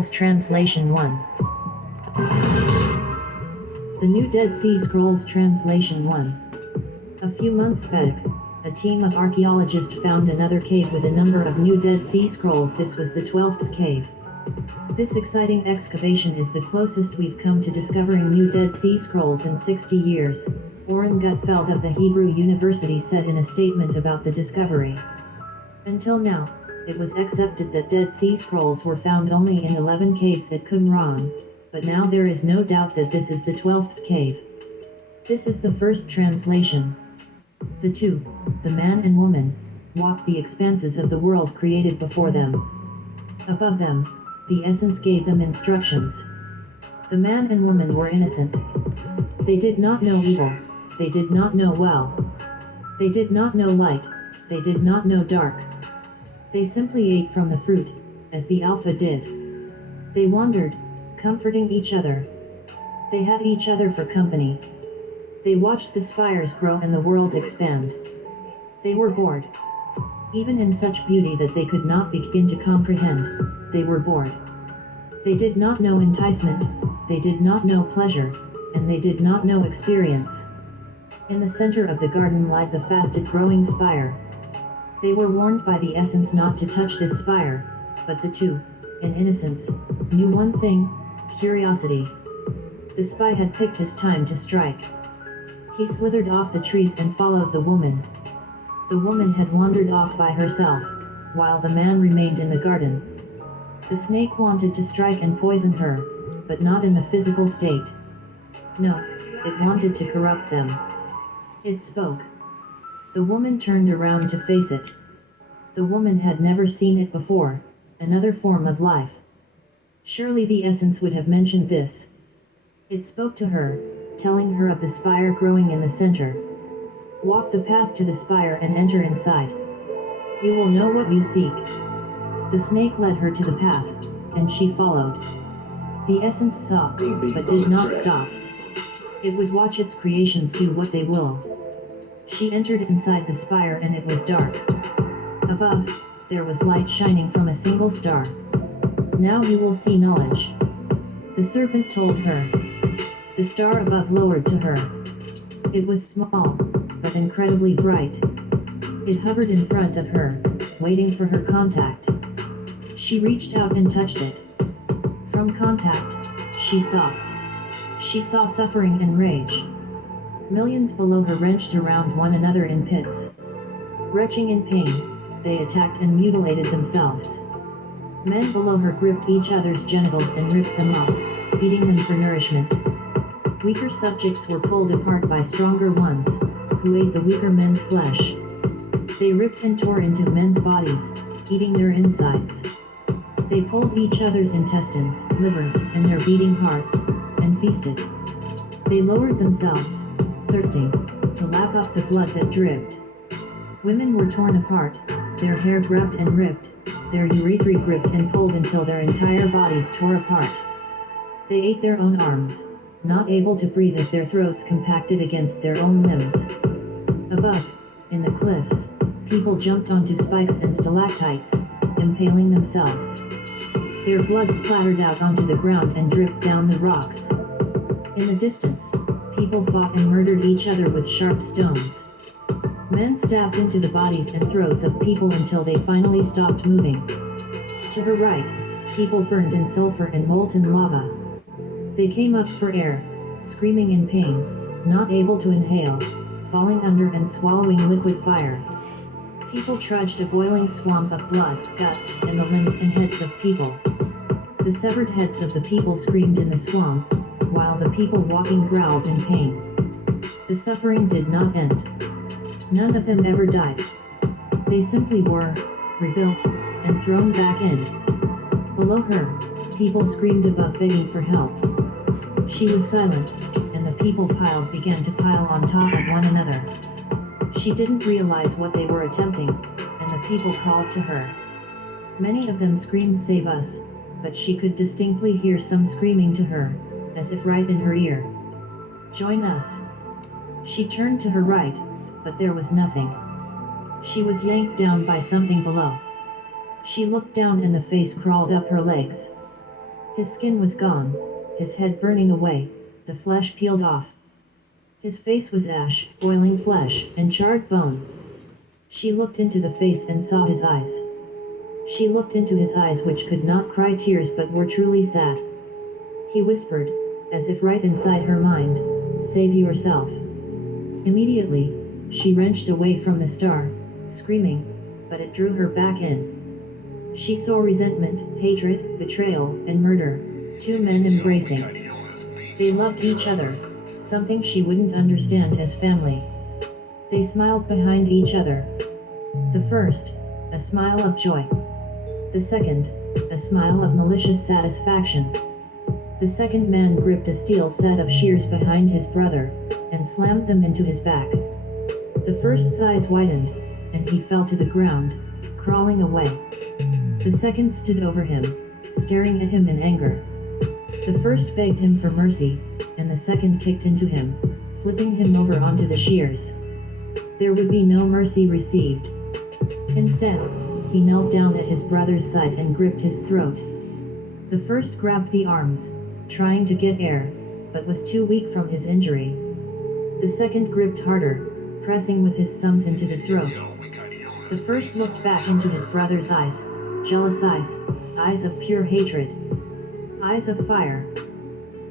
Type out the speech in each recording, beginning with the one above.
Translation 1. The New Dead Sea Scrolls Translation 1. A few months back, a team of archaeologists found another cave with a number of new Dead Sea Scrolls. This was the 12th cave. This exciting excavation is the closest we've come to discovering new Dead Sea Scrolls in 60 years, Oren Gutfeld of the Hebrew University said in a statement about the discovery. Until now, it was accepted that Dead Sea Scrolls were found only in 11 caves at Qumran, but now there is no doubt that this is the 12th cave. This is the first translation. The two, the man and woman, walked the expanses of the world created before them. Above them, the essence gave them instructions. The man and woman were innocent. They did not know evil, they did not know well. They did not know light, they did not know dark. They simply ate from the fruit, as the Alpha did. They wandered, comforting each other. They had each other for company. They watched the spires grow and the world expand. They were bored. Even in such beauty that they could not begin to comprehend, they were bored. They did not know enticement, they did not know pleasure, and they did not know experience. In the center of the garden lied the fasted growing spire. They were warned by the essence not to touch this spire, but the two, in innocence, knew one thing: curiosity. The spy had picked his time to strike. He slithered off the trees and followed the woman. The woman had wandered off by herself, while the man remained in the garden. The snake wanted to strike and poison her, but not in the physical state. No, it wanted to corrupt them. It spoke. The woman turned around to face it. The woman had never seen it before, another form of life. Surely the essence would have mentioned this. It spoke to her, telling her of the spire growing in the center. Walk the path to the spire and enter inside. You will know what you seek. The snake led her to the path, and she followed. The essence saw, but did not stop. It would watch its creations do what they will. She entered inside the spire and it was dark. Above, there was light shining from a single star. Now you will see knowledge. The serpent told her. The star above lowered to her. It was small, but incredibly bright. It hovered in front of her, waiting for her contact. She reached out and touched it. From contact, she saw. She saw suffering and rage. Millions below her wrenched around one another in pits. Retching in pain, they attacked and mutilated themselves. Men below her gripped each other's genitals and ripped them up, eating them for nourishment. Weaker subjects were pulled apart by stronger ones, who ate the weaker men's flesh. They ripped and tore into men's bodies, eating their insides. They pulled each other's intestines, livers, and their beating hearts, and feasted. They lowered themselves, thirsting, to lap up the blood that dripped. Women were torn apart, their hair grabbed and ripped, their urethra gripped and pulled until their entire bodies tore apart. They ate their own arms, not able to breathe as their throats compacted against their own limbs. Above, in the cliffs, people jumped onto spikes and stalactites, impaling themselves. Their blood splattered out onto the ground and dripped down the rocks. In the distance, people fought and murdered each other with sharp stones. Men stabbed into the bodies and throats of people until they finally stopped moving. To her right, people burned in sulfur and molten lava. They came up for air, screaming in pain, not able to inhale, falling under and swallowing liquid fire. People trudged a boiling swamp of blood, guts, and the limbs and heads of people. The severed heads of the people screamed in the swamp, while the people walking growled in pain. The suffering did not end. None of them ever died. They simply were rebuilt and thrown back in. Below her, people screamed above, begging for help. She was silent, and the people began to pile on top of one another. She didn't realize what they were attempting, and the people called to her. Many of them screamed, "Save us," but she could distinctly hear some screaming to her, as if right in her ear. "Join us." She turned to her right, but there was nothing. She was yanked down by something below. She looked down and the face crawled up her legs. His skin was gone, his head burning away, the flesh peeled off. His face was ash, boiling flesh, and charred bone. She looked into the face and saw his eyes. She looked into his eyes which could not cry tears but were truly sad. He whispered, as if right inside her mind, "Save yourself." Immediately, she wrenched away from the star, screaming, but it drew her back in. She saw resentment, hatred, betrayal, and murder, two men embracing. They loved each other, something she wouldn't understand as family. They smiled behind each other. The first, a smile of joy. The second, a smile of malicious satisfaction. The second man gripped a steel set of shears behind his brother, and slammed them into his back. The first's eyes widened, and he fell to the ground, crawling away. The second stood over him, staring at him in anger. The first begged him for mercy, and the second kicked into him, flipping him over onto the shears. There would be no mercy received. Instead, he knelt down at his brother's side and gripped his throat. The first grabbed the arms, trying to get air, but was too weak from his injury. The second gripped harder, pressing with his thumbs into the throat. The first looked back into his brother's eyes, jealous eyes, eyes of pure hatred, eyes of fire.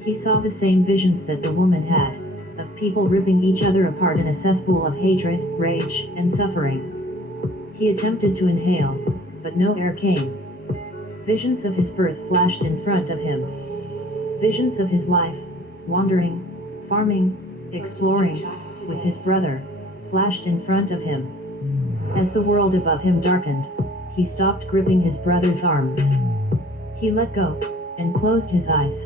He saw the same visions that the woman had, of people ripping each other apart in a cesspool of hatred, rage, and suffering. He attempted to inhale, but no air came. Visions of his birth flashed in front of him. Visions of his life, wandering, farming, exploring, with his brother, flashed in front of him. As the world above him darkened, he stopped gripping his brother's arms. He let go, and closed his eyes.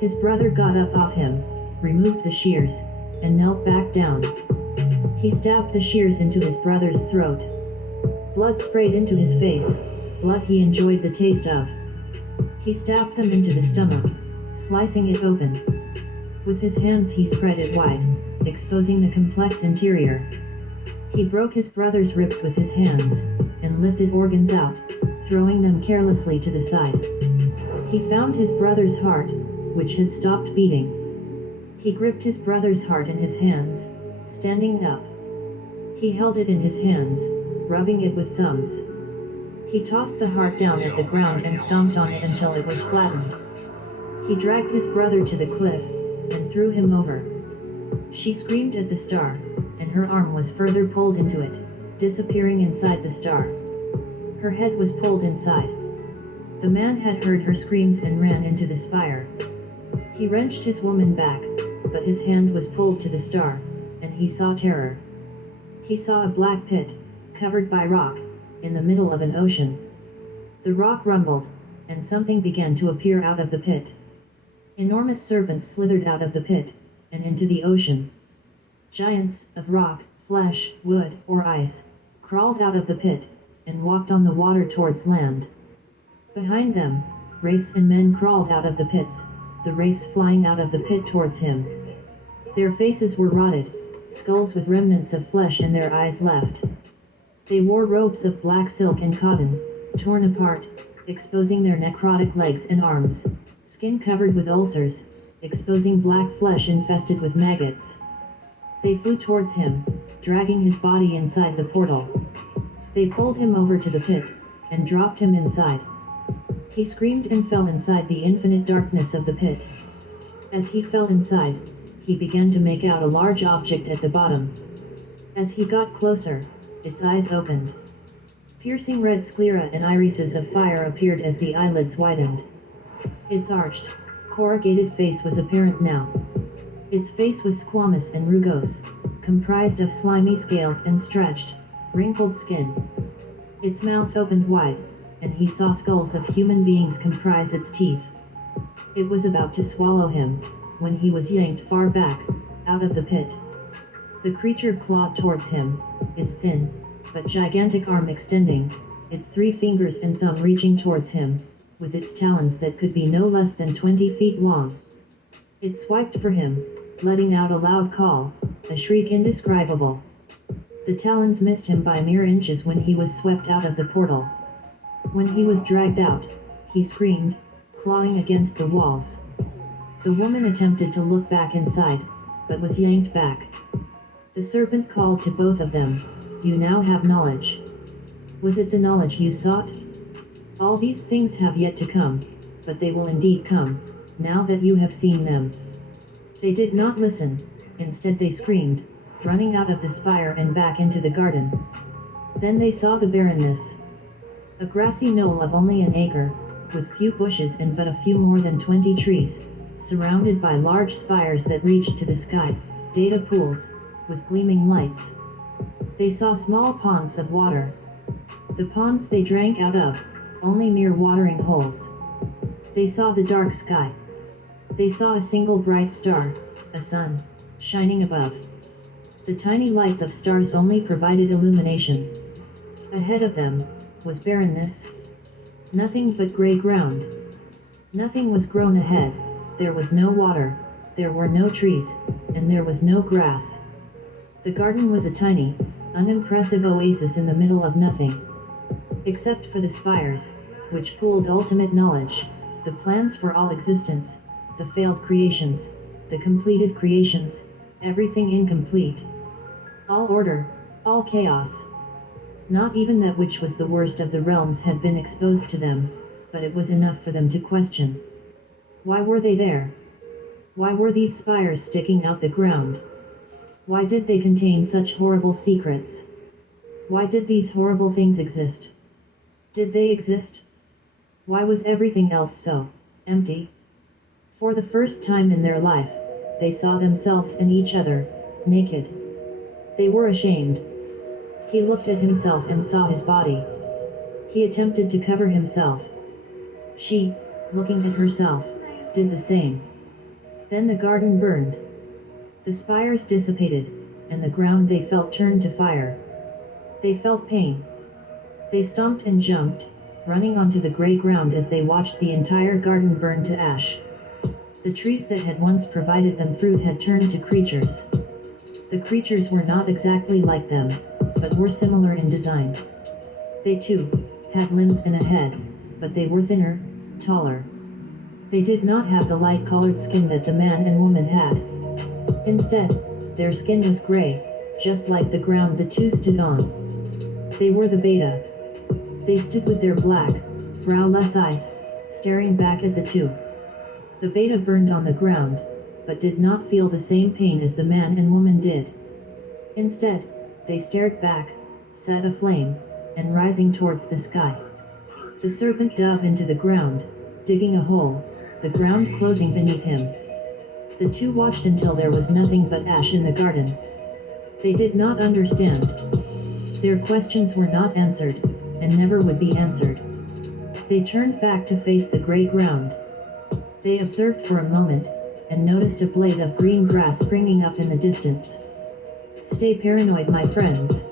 His brother got up off him, removed the shears, and knelt back down. He stabbed the shears into his brother's throat. Blood sprayed into his face, blood he enjoyed the taste of. He stabbed them into the stomach, slicing it open. With his hands he spread it wide, exposing the complex interior. He broke his brother's ribs with his hands, and lifted organs out, throwing them carelessly to the side. He found his brother's heart, which had stopped beating. He gripped his brother's heart in his hands, standing up. He held it in his hands, rubbing it with thumbs. He tossed the heart down at the ground and stomped on it until it was flattened. He dragged his brother to the cliff, and threw him over. She screamed at the star, and her arm was further pulled into it, disappearing inside the star. Her head was pulled inside. The man had heard her screams and ran into the spire. He wrenched his woman back, but his hand was pulled to the star, and he saw terror. He saw a black pit, covered by rock, in the middle of an ocean. The rock rumbled, and something began to appear out of the pit. Enormous serpents slithered out of the pit, and into the ocean. Giants, of rock, flesh, wood, or ice, crawled out of the pit, and walked on the water towards land. Behind them, wraiths and men crawled out of the pits, the wraiths flying out of the pit towards him. Their faces were rotted, skulls with remnants of flesh and their eyes left. They wore robes of black silk and cotton, torn apart, exposing their necrotic legs and arms, skin covered with ulcers, exposing black flesh infested with maggots. They flew towards him, dragging his body inside the portal. They pulled him over to the pit, and dropped him inside. He screamed and fell inside the infinite darkness of the pit. As he fell inside, he began to make out a large object at the bottom. As he got closer, its eyes opened. Piercing red sclera and irises of fire appeared as the eyelids widened. Its arched, corrugated face was apparent now. Its face was squamous and rugose, comprised of slimy scales and stretched, wrinkled skin. Its mouth opened wide, and he saw skulls of human beings comprise its teeth. It was about to swallow him, when he was yanked far back, out of the pit. The creature clawed towards him, its thin, but gigantic arm extending, its 3 fingers and thumb reaching towards him, with its talons that could be no less than 20 feet long. It swiped for him, letting out a loud call, a shriek indescribable. The talons missed him by mere inches when he was swept out of the portal. When he was dragged out, he screamed, clawing against the walls. The woman attempted to look back inside, but was yanked back. The serpent called to both of them, "You now have knowledge. Was it the knowledge you sought? All these things have yet to come, but they will indeed come, now that you have seen them." They did not listen, instead they screamed, running out of the spire and back into the garden. Then they saw the barrenness. A grassy knoll of only an acre, with few bushes and but a few more than 20 trees, surrounded by large spires that reached to the sky, data pools, with gleaming lights. They saw small ponds of water. The ponds they drank out of, only mere watering holes. They saw the dark sky. They saw a single bright star, a sun, shining above. The tiny lights of stars only provided illumination. Ahead of them was barrenness. Nothing but gray ground. Nothing was grown ahead. There was no water, there were no trees, and there was no grass. The garden was a tiny, unimpressive oasis in the middle of nothing. Except for the spires, which pooled ultimate knowledge, the plans for all existence, the failed creations, the completed creations, everything incomplete. All order, all chaos. Not even that which was the worst of the realms had been exposed to them, but it was enough for them to question. Why were they there? Why were these spires sticking out the ground? Why did they contain such horrible secrets? Why did these horrible things exist? Did they exist? Why was everything else so empty? For the first time in their life, they saw themselves and each other, naked. They were ashamed. He looked at himself and saw his body. He attempted to cover himself. She, looking at herself, did the same. Then the garden burned. The spires dissipated, and the ground they felt turned to fire. They felt pain. They stomped and jumped, running onto the gray ground as they watched the entire garden burn to ash. The trees that had once provided them fruit had turned to creatures. The creatures were not exactly like them, but were similar in design. They too had limbs and a head, but they were thinner, taller. They did not have the light-colored skin that the man and woman had. Instead, their skin was gray, just like the ground the two stood on. They were the Beta. They stood with their black, browless eyes, staring back at the two. The Beta burned on the ground, but did not feel the same pain as the man and woman did. Instead, they stared back, set aflame, and rising towards the sky. The serpent dove into the ground, digging a hole, the ground closing beneath him. The two watched until there was nothing but ash in the garden. They did not understand. Their questions were not answered, and never would be answered. They turned back to face the gray ground. They observed for a moment, and noticed a blade of green grass springing up in the distance. Stay paranoid, my friends.